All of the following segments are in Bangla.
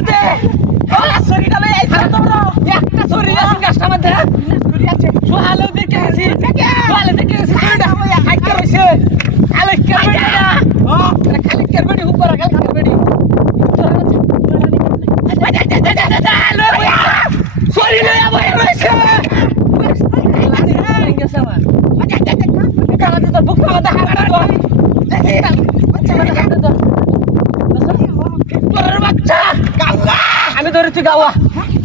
ছাড় দে ওলা সরিটা লই আইছ তোমরা একটা সরি আছে গাছটা মধ্যে সরি আছে সোহালো দেখে আছি সোহালো দেখে আছি সরিটা হাইকা রইছে খালি করবি না খালি করবি উপর খালি করবি সরি লই আবো রইছে আমি ধরেছি গাওয়া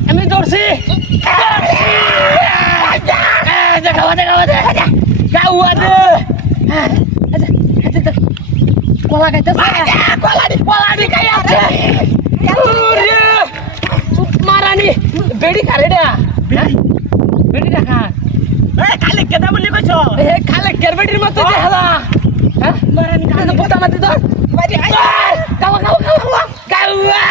আমি ধরছি গাওয়া দে কলা খাইতেছে কলাডি খাই আছে মারানি বেড়ি খারে না বেড়িটা খা খালে কেদা বলি কইছ খালে কেরবেটির মতো দেখালা হ্যাঁ মারানি খালে পোতা মাটি তো গাওয়া গাওয়া গাওয়া গাওয়া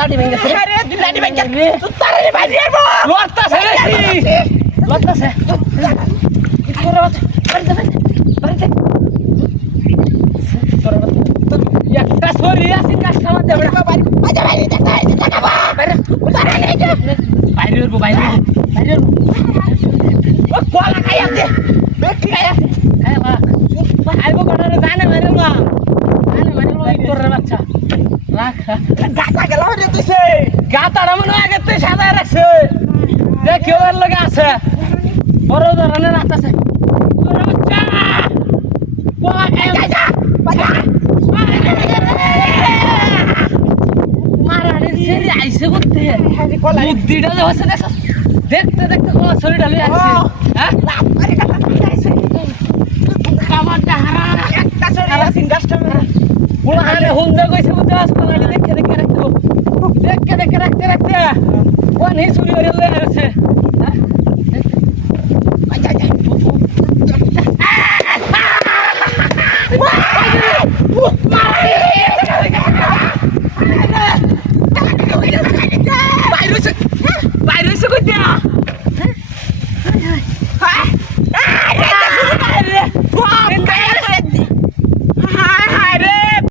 লাডি ভেঙে গেছে আরে লাডি ভেঙে তুই তারে ভাজি আইবো লড়তাছে বেশি লড়তাছে কি করে বাড়িতে বাড়িতে একটা সরি আছে কাজটা মধ্যে বাড়ি আচ্ছা বাইরে দেখাবো বাইরে উতারে নেই বাইরে উঠবো বাইরে বাইরে ও কলা খাই আছে বেটি খাই আছে হ্যাঁ মা আইবো কোটারে দানা মারে মা দানা মারে ওই তোর বাচ্চা রাখ গাতা গেল রে তুইছে গাতাটা মনে আগে তুই সাজায় রাখছে দেখিও এর লগে আছে বড় ধরনের রাখতেছে তোর বাচ্চা কলা খাই যা বাচ্চা মারানি সেরি আইছে করতে বুদ্ধিটা যে হচ্ছে দেখতে দেখতে কলা শরীর ঢালে আসছে হ্যাঁ আরে কথা আইছে কামারটা হারা একটা শরীর সিঙ্গাসটা পুরো হারে হুন্দা কইছে